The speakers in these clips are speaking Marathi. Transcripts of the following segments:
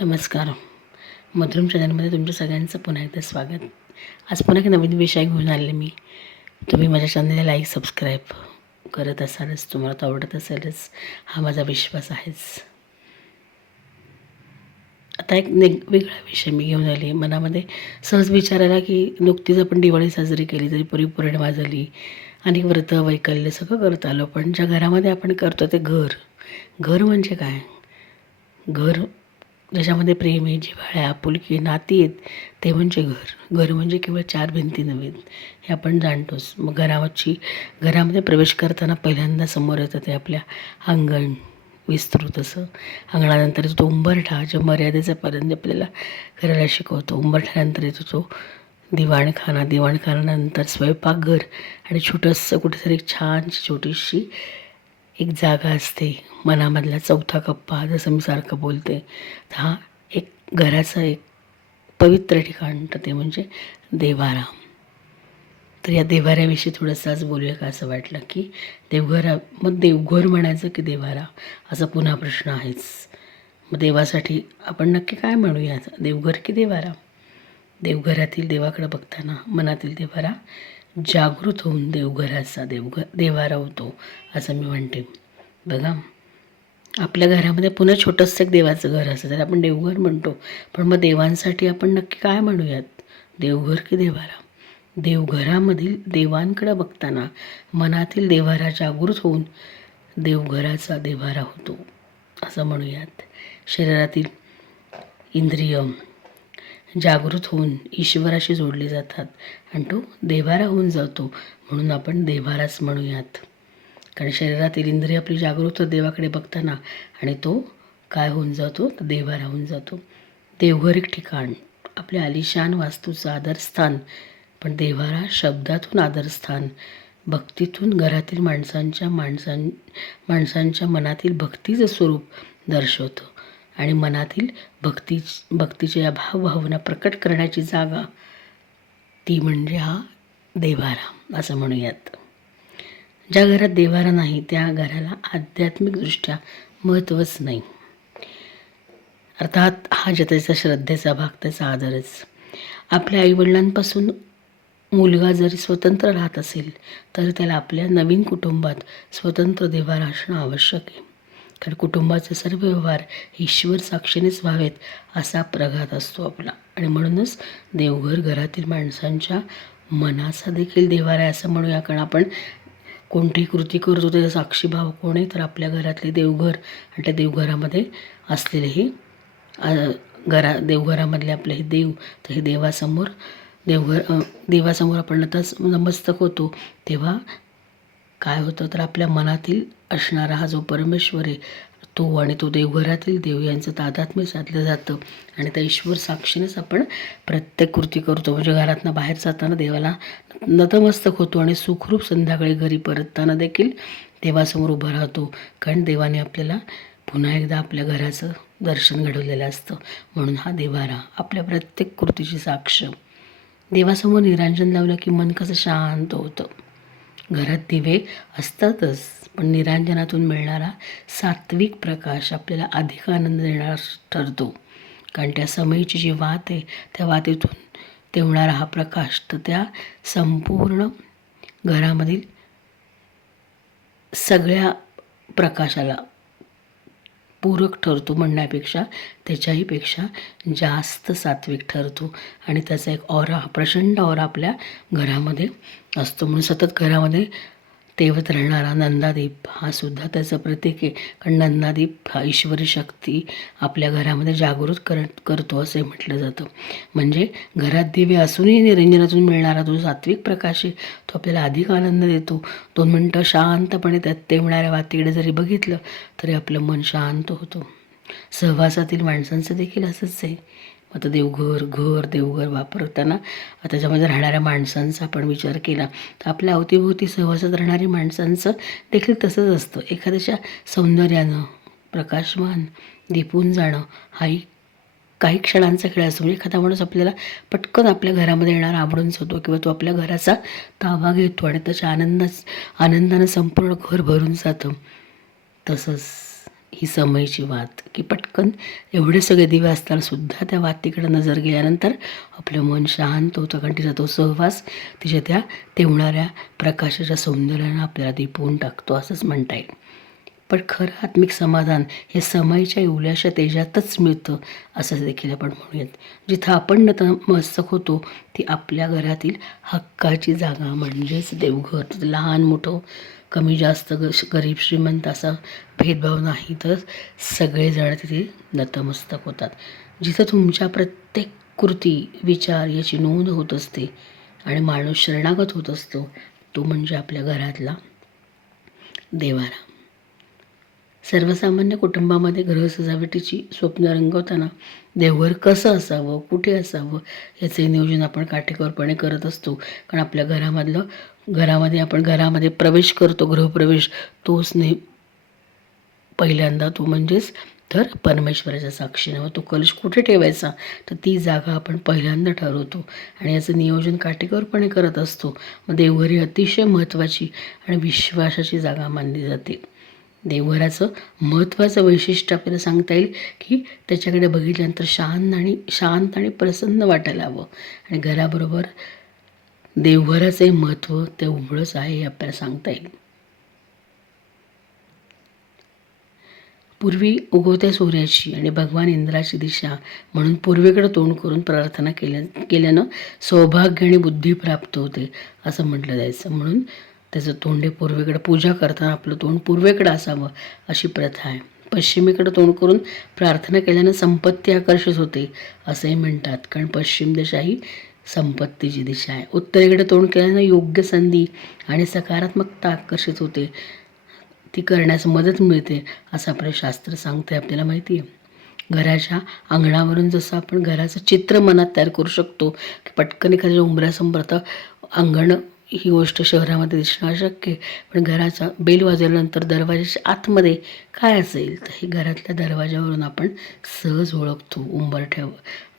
नमस्कार. मधुरम चॅनलमध्ये तुमच्या सगळ्यांचं पुन्हा एकदा स्वागत. आज पुन्हा एक नवीन विषय घेऊन आले मी. तुम्ही माझ्या चॅनलला लाईक सबस्क्राईब करत असालच, तुम्हाला तो आवडत असेलच, हा माझा विश्वास आहेच. आता एक वेगळा विषय मी घेऊन आले. मनामध्ये सहज विचार आला की नुकतीच आपण दिवाळी साजरी केली, तरी पौर्णिमा झाली, आणि व्रत वैकल्य सगळं करत आलो, पण ज्या घरामध्ये आपण करतो ते घर म्हणजे काय? घर ज्याच्यामध्ये प्रेम आहे, जिव्हाळा आहे, आपुलकी, नाती आहेत, ते म्हणजे घर म्हणजे केवळ चार भिंती नव्हेत, हे आपण जाणतोच. मग घरामध्ये प्रवेश करताना पहिल्यांदा समोर येतं ते आपल्या अंगण, विस्तृत असं अंगणानंतर तो उंबरठा, ज्या मर्यादेचा पर्यंत आपल्याला करायला शिकवतो. उंबरठ्यानंतर येतो तो दिवाणखानानंतर स्वयंपाकघर, आणि छोटंसं कुठेतरी एक छानशी छोटीशी एक जागा असते, मनामधला चौथा कप्पा, जसं मी सारखं बोलते. तर हा एक घराचं एक पवित्र ठिकाण, तर ते म्हणजे देव्हारा. तर या देव्हाऱ्याविषयी थोडंसं आज बोलूया का असं वाटलं की मग देवघर म्हणायचं की देव्हारा, असा पुन्हा प्रश्न आहेच. मग देवासाठी आपण नक्की काय म्हणूयात, देवघर की देव्हारा? देवघरातील देवाकडे बघताना मनातील देव्हारा जागृत होऊन देवघराचा देव्हारा होतो, असं मी म्हणते. बघा, आपल्या घरामध्ये पुन्हा छोटंसं एक देवाचं घर असतं, त्याला आपण देवघर म्हणतो. पण मग देवांसाठी आपण नक्की काय म्हणूयात, देवघर की देव्हारा? देवघरामधील देवांकडे बघताना मनातील देव्हारा जागृत होऊन देवघराचा देव्हारा होतो, असं म्हणूयात. शरीरातील इंद्रिय जागृत होऊन ईश्वराशी जोडले जातात आणि तो देव्हारा होऊन जातो, म्हणून आपण देव्हाराच म्हणूयात. कारण शरीरातील इंद्रिय आपली जागृत देवाकडे बघताना, आणि तो काय होऊन जातो, देव्हारा होऊन जातो. देवघर एक ठिकाण, आपल्या आलिशान वास्तूचं आदरस्थान, पण देव्हारा शब्दातून आदरस्थान, भक्तीतून घरातील माणसांच्या मनातील भक्तीचं स्वरूप दर्शवतं, आणि मनातील भक्तीच्या या भावभावना प्रकट करण्याची जागा, ती म्हणजे हा देव्हारा, असं म्हणूयात. ज्या घरात देव्हारा नाही त्या घराला आध्यात्मिकदृष्ट्या महत्त्वच नाही. अर्थात हा त्याचा श्रद्धेचा भाग, त्याचा आदरच. आपल्या आईवडिलांपासून मुलगा जरी स्वतंत्र राहत असेल, तर त्याला आपल्या नवीन कुटुंबात स्वतंत्र देव्हारा असणं आवश्यक आहे. कारण कुटुंबाचे सर्व व्यवहार ईश्वर साक्षीनेच व्हावेत, असा प्रघात असतो आपला. आणि म्हणूनच देवघर घरातील माणसांच्या मनाचा देखील देव्हारा आहे, असं म्हणूया. कारण आपण कोणतीही कृती करतो त्याचा साक्षीभाव कोण आहे, तर आपल्या घरातले देवघर, आणि त्या देवघरामध्ये असलेले हे देवघरामधले आपले हे देव. तर हे देवासमोर आपण नतमस्तक होतो, तेव्हा काय होतं, तर आपल्या मनातील असणारा हा जो परमेश्वर आहे, तो आणि तो देवघरातील देव यांचं तादात्म्य साधलं जातं, आणि त्या ईश्वर साक्षीनेच आपण प्रत्येक कृती करतो. म्हणजे घरातनं बाहेर जाताना देवाला नतमस्तक होतो, आणि सुखरूप संध्याकाळी घरी परतताना देखील देवासमोर उभं राहतो. कारण देवाने आपल्याला पुन्हा एकदा आपल्या घराचं दर्शन घडवलेलं असतं. म्हणून हा देव्हारा आपल्या प्रत्येक कृतीची साक्ष. देवासमोर निरांजन लावलं की मन कसं शांत होतं. घरात दिवे असतातच, पण निरांजनातून मिळणारा सात्विक प्रकाश आपल्याला अधिक आनंद देणारा ठरतो. कारण त्या समयीची जी वात आहे, त्या वातेतून तेवणारा हा प्रकाश, तर त्या संपूर्ण घरामधील सगळ्या प्रकाशाला पूरक ठरतो, म्हणण्यापेक्षा त्याच्याहीपेक्षा जास्त सात्विक ठरतो, आणि त्याचा एक ऑरा, प्रचंड ऑरा आपल्या घरामध्ये असतो. म्हणून सतत घरामध्ये तेवत राहणारा नंदादीप हा सुद्धा त्याचं प्रतीक आहे. कारण नंदादीप हा ईश्वरी शक्ती आपल्या घरामध्ये जागृत करतो असं म्हटलं जातं. म्हणजे घरात दिवे असूनही निरंजनातून मिळणारा जो सात्विक प्रकाश आहे, तो आपल्याला अधिक आनंद देतो. 2 मिनटं शांतपणे त्यात तेवणाऱ्या वातीकडे जरी बघितलं तरी आपलं मन शांत होतं. सहवासातील माणसांचं देखील असंच आहे. आता देवघर वापरताना त्याच्यामध्ये राहणाऱ्या माणसांचा आपण विचार केला, तर आपल्या अवतीभोवती सहवासात राहणारी माणसांचं देखील तसंच असतं. एखाद्याच्या सौंदर्यानं प्रकाशमान दिपून जाणं हाही काही क्षणांचा खेळ असतो. म्हणजे एखादा माणूस आपल्याला पटकन आपल्या घरामध्ये येणारा आवडून जातो, किंवा तो आपल्या घराचा ताबा घेतो, आणि त्याच्या आनंदानं संपूर्ण घर भरून जातं. तसंच ही समयची वात की पटकन एवढे सगळे दिवे असतानासुद्धा त्या वातीकडे नजर गेल्यानंतर आपलं मन शांत होतं, कारण तिचा तो सहवास तिच्या त्या तेवणाऱ्या प्रकाशाच्या सौंदर्यानं आपल्याला दिपवून टाकतो असंच म्हणता येईल. पण खरं आत्मिक समाधान हे समयीच्या एवढ्याशा तेजातच मिळतं असं देखील आपण म्हणूयात. जिथं आपण नतमस्तक होतो ती आपल्या घरातील हक्काची जागा म्हणजेच देवघर. तिथं लहान मोठं, कमी जास्त, गरीब श्रीमंत असा भेदभाव नाही, तर सगळेजण तिथे नतमस्तक होतात. जिथं तुमच्या प्रत्येक कृती विचार याची नोंद होत असते आणि माणूस शरणागत होत असतो, तो म्हणजे आपल्या घरातला देवारा. सर्वसामान्य कुटुंबामध्ये गृहसजावटीची स्वप्न रंगवताना देवघर कसं असावं, कुठे असावं याचे नियोजन आपण काटेकोरपणे करत असतो. कारण आपल्या घरामध्ये प्रवेश करतो, गृहप्रवेश, तोच पहिल्यांदा तो म्हणजेच तर परमेश्वराच्या साक्षीनं. तो कलश कुठे ठेवायचा तर ती जागा आपण पहिल्यांदा ठरवतो आणि याचं नियोजन काटेकोरपणे करत असतो. मग देवघर ही अतिशय महत्त्वाची आणि विश्वासाची जागा मानली जाते. देवघराचं महत्त्वाचं वैशिष्ट्य आपल्याला सांगता येईल की त्याच्याकडे बघितल्यानंतर शांत आणि प्रसन्न वाटायला हवं. आणि घराबरोबर देवघराचंही महत्त्व तेवढंच आहे हे आपल्याला सांगता येईल. पूर्वी उगवत्या सूर्याची आणि भगवान इंद्राची दिशा म्हणून पूर्वेकडे तोंड करून प्रार्थना केल्यानं सौभाग्य आणि बुद्धी प्राप्त होते असं म्हटलं जायचं. म्हणून त्याचं तोंड हे पूर्वेकडे, पूजा करताना आपलं तोंड पूर्वेकडे असावं अशी प्रथा आहे. पश्चिमेकडे तोंड करून प्रार्थना केल्यानं संपत्ती आकर्षित होते असंही म्हणतात, कारण पश्चिम दिशा ही संपत्तीची दिशा आहे. उत्तरेकडे तोंड केल्यानं योग्य संधी आणि सकारात्मकता आकर्षित होते, ती करण्यास मदत मिळते असं आपलं शास्त्र सांगते. आपल्याला माहिती आहे, घराच्या अंगणावरून जसं आपण घराचं चित्र मनात तयार करू शकतो की पटकन एखाद्या उंबऱ्यासमोर, आता अंगण ही गोष्ट शहरामध्ये दिसणं अशक्य आहे, पण घराचा बेल वाजवल्यानंतर दरवाजाच्या आतमध्ये काय असेल तर हे घरातल्या दरवाजावरून आपण सहज ओळखतो.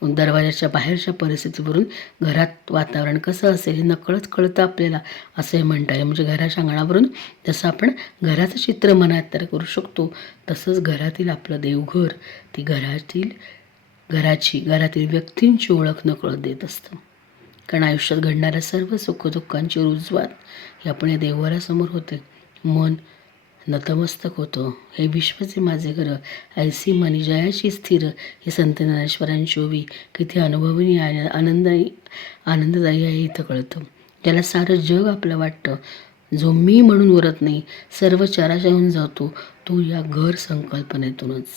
दरवाजाच्या बाहेरच्या परिस्थितीवरून घरात वातावरण कसं असेल हे नकळत कळतं आपल्याला असंही म्हणता येईल. म्हणजे घराच्या अंगणावरून जसं आपण घराचं चित्र मनात तयार करू शकतो, तसंच घरातील आपलं देवघर ती घरातील व्यक्तींची ओळख नकळत देत असतं. कारण आयुष्यात घडणाऱ्या सर्व सुखदुःखांची रुजवात ही आपण या देवघरासमोर होते. मन नतमस्तक होतं. हे विश्वचे माझे घर, ऐसी मनी जयाची स्थिर, हे संत ज्ञानेश्वरांची ओवी किती अनुभवनीय आणि आनंददायी आहे इथं कळतं. ज्याला सारं जग आपलं वाटतं, जो मी म्हणून उरत नाही, सर्व चराचर होऊन जातो, तो या घर संकल्पनेतूनच.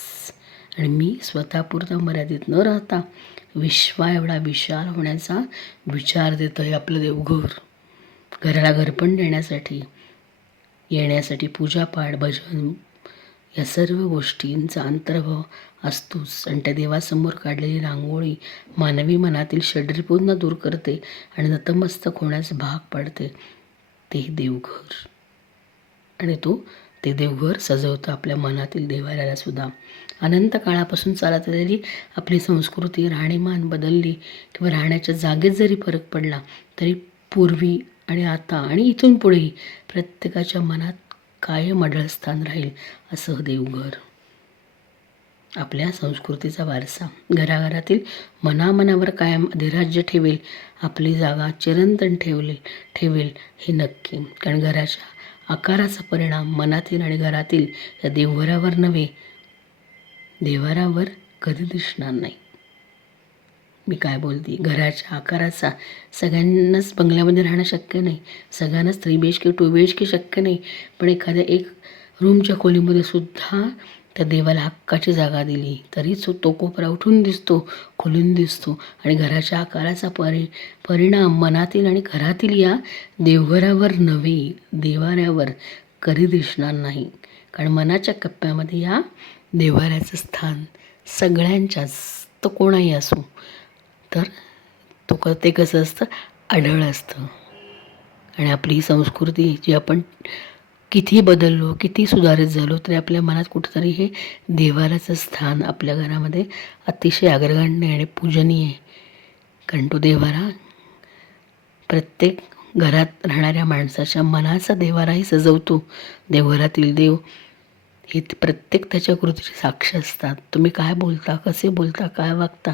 आणि मी स्वतःपुरता मर्यादित न राहता विश्वा एवढा विशाल होण्याचा विचार देतं हे आपलं देवघर. घराला घरपण देण्यासाठी, येण्यासाठी पूजापाठ, भजन या सर्व गोष्टींचा अंतर्भाव असतोच. आणि त्या देवासमोर काढलेली रांगोळी मानवी मनातील षड्रिपूंना दूर करते आणि नतमस्तक होण्यास भाग पाडते. ते देवघर. आणि ते देवघर सजवतं आपल्या मनातील देवाऱ्याला सुद्धा. अनंत काळापासून चालत आलेली आपली संस्कृती, राहणीमान बदलली किंवा राहण्याच्या जागेत जरी फरक पडला तरी पूर्वी आणि आता आणि इथून पुढेही प्रत्येकाच्या मनात कायम अढळ स्थान राहील असं देवघर. आपल्या संस्कृतीचा वारसा घराघरातील मनामनावर कायम अधिराज्य ठेवेल, आपली जागा चिरंतन ठेवेल हे नक्की. कारण घराच्या आकाराचा परिणाम मनातील आणि घरातील या देवघरावर नव्हे, देवारावर कधी दिसणार नाही. मी काय बोलते, घराच्या आकाराचा सगळ्यांनाच बंगल्यामध्ये राहणं शक्य नाही, सगळ्यांनाच 3 BHK 2 BHK शक्य नाही, पण एखाद्या एक रूमच्या खोलीमध्ये सुद्धा त्या देवाला हक्काची जागा दिली तरी तो कोपरा उठून दिसतो, खुलून दिसतो. आणि घराच्या आकाराचा परिणाम मनातील आणि घरातील या देवघरावर नव्हे, देवाऱ्यावर कधी दिसणार नाही. कारण मनाच्या कप्प्यामध्ये या देवाऱ्याचं स्थान सगळ्यांच्याच, तो कोणाही असो, तर ते कसं असतं, आढळ असतं. आणि आपली ही संस्कृती जी आपण किती बदललो, किती सुधारित झालो, तरी आपल्या मनात कुठंतरी हे देवाऱ्याचं स्थान आपल्या घरामध्ये अतिशय अग्रगण्य आणि पूजनीय आहे. कारण तो देवारा प्रत्येक घरात राहणाऱ्या माणसाच्या मनाचा देवाराही सजवतो. देवघरातील देव हे प्रत्येक त्याच्या कृतीची साक्ष असतात. तुम्ही काय बोलता, कसे बोलता, काय वागता,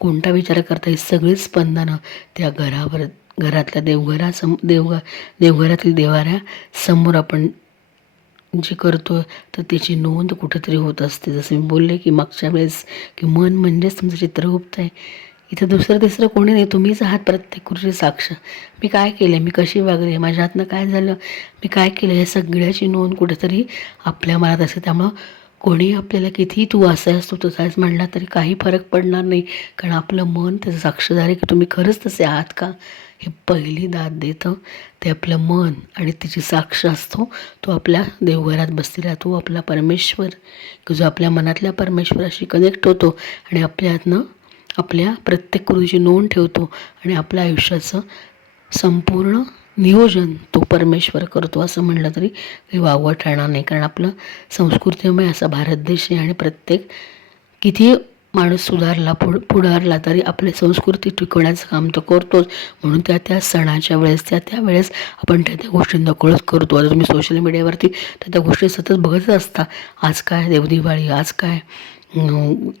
कोणता विचार करता, ही सगळी स्पंदनं त्या घरातल्या देवघरातील देवाऱ्यासमोर आपण जे करतो तर त्याची नोंद कुठेतरी होत असते. जसं मी बोलले की मागच्या वेळेस की मन म्हणजेच तुमचं चित्रगुप्त आहे. इथं दुसरं तिसरं कोणी नाही, तुम्हीच आहात प्रत्येक गोष्टीची साक्ष. मी काय केलं, मी कशी वागले, माझ्या हातनं काय झालं, मी काय केलं, या सगळ्याची नोंद कुठेतरी आपल्या मनात असते. त्यामुळं कोणी आपल्याला कितीही तू असा आहेस, तू तसाच म्हणला तरी काही फरक पडणार नाही. कारण आपलं मन त्याचं साक्षीदार आहे की तुम्ही खरंच तसे आहात का, हे पहिली दाद देतं ते आपलं मन. आणि तिची साक्ष असतो तो आपल्या देवघरात बसलेला तो आपला परमेश्वर, की जो आपल्या मनातल्या परमेश्वराशी कनेक्ट होतो आणि आपल्या हातनं आपल्या प्रत्येक कृतीची नोंद ठेवतो आणि आपल्या आयुष्याचं संपूर्ण नियोजन तो परमेश्वर करतो. असं म्हणलं तरी काही वावगं ठरणार नाही. कारण आपलं संस्कृतीमय असा भारत देश आहे आणि प्रत्येक किती माणूस पुढारला तरी आपली संस्कृती टिकवण्याचं काम तो करतोच. म्हणून त्या सणाच्या वेळेस त्या वेळेस आपण त्या गोष्टी नकळत करतो. आता तुम्ही सोशल मीडियावरती त्या गोष्टी सतत बघतच असता. आज काय देवदिवाळी, आज काय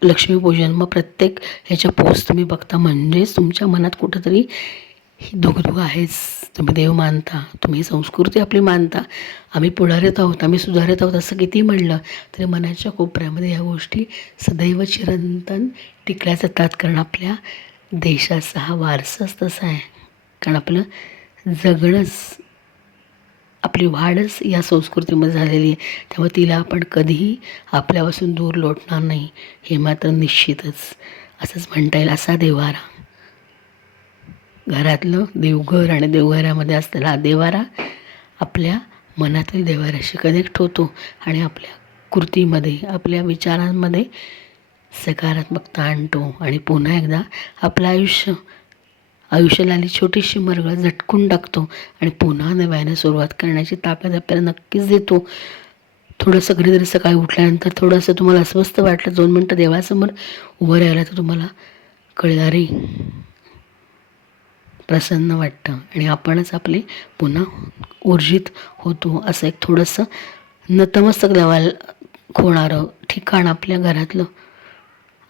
लक्ष्मीपूजन, मग प्रत्येक ह्याच्या पोस्ट तुम्ही बघता. म्हणजेच तुमच्या मनात कुठंतरी ही दुगदुग आहेच. तुम्ही देव मानता, तुम्ही संस्कृती आपली मानता, आम्ही पुढारीत आहोत, आम्ही सुधारित आहोत, असं किती म्हणलं तरी मनाच्या कोपऱ्यामध्ये ह्या गोष्टी सदैव चिरंतन टिकल्या जातात. कारण आपल्या देशाचा हा वारसाच तसा आहे. कारण आपलं जगणंच, आपली वाढच या संस्कृतीमध्ये झालेली आहे. त्यामुळे तिला आपण कधीही आपल्यापासून दूर लोटणार नाही, हे मात्र निश्चितच. असंच म्हणता येईल असा देवारा, घरातलं देवघर आणि देवघरामध्ये असलेला हा देवारा आपल्या मनातील देवाऱ्याशी कनेक्ट होतो आणि आपल्या कृतीमध्ये, आपल्या विचारांमध्ये सकारात्मकता आणतो. आणि पुन्हा एकदा आपलं आयुष्याला आली छोटीशी मरगळ झटकून टाकतो आणि पुन्हा नव्याने सुरुवात करण्याची ताकद आपल्याला नक्कीच देतो. थोडंसं कधीतरी सकाळी उठल्यानंतर थोडंसं तुम्हाला अस्वस्थ वाटलं, 2 मिनटं देवासमोर उभं राहिलं तर तुम्हाला कळेल, अरे प्रसन्न वाटतं आणि आपणच आपले पुन्हा ऊर्जित होतो. असं एक थोडंसं नतमस्तक देवाला होणारं ठिकाण आपल्या घरातलं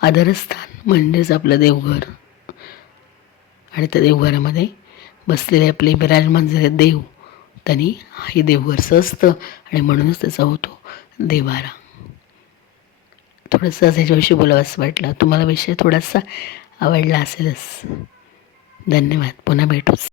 आदरस्थान म्हणजेच आपलं देवघर. आणि त्या देवघरामध्ये बसलेले आपले विराजमान झाले देव, त्यांनी हे देवघर सजतं आणि म्हणूनच त्याचा होतो देवारा. थोडंसं ह्याच्याविषयी बोलावं असं वाटलं. तुम्हाला विषय थोडासा आवडला असेलच. धन्यवाद. पुन्हा भेटूच.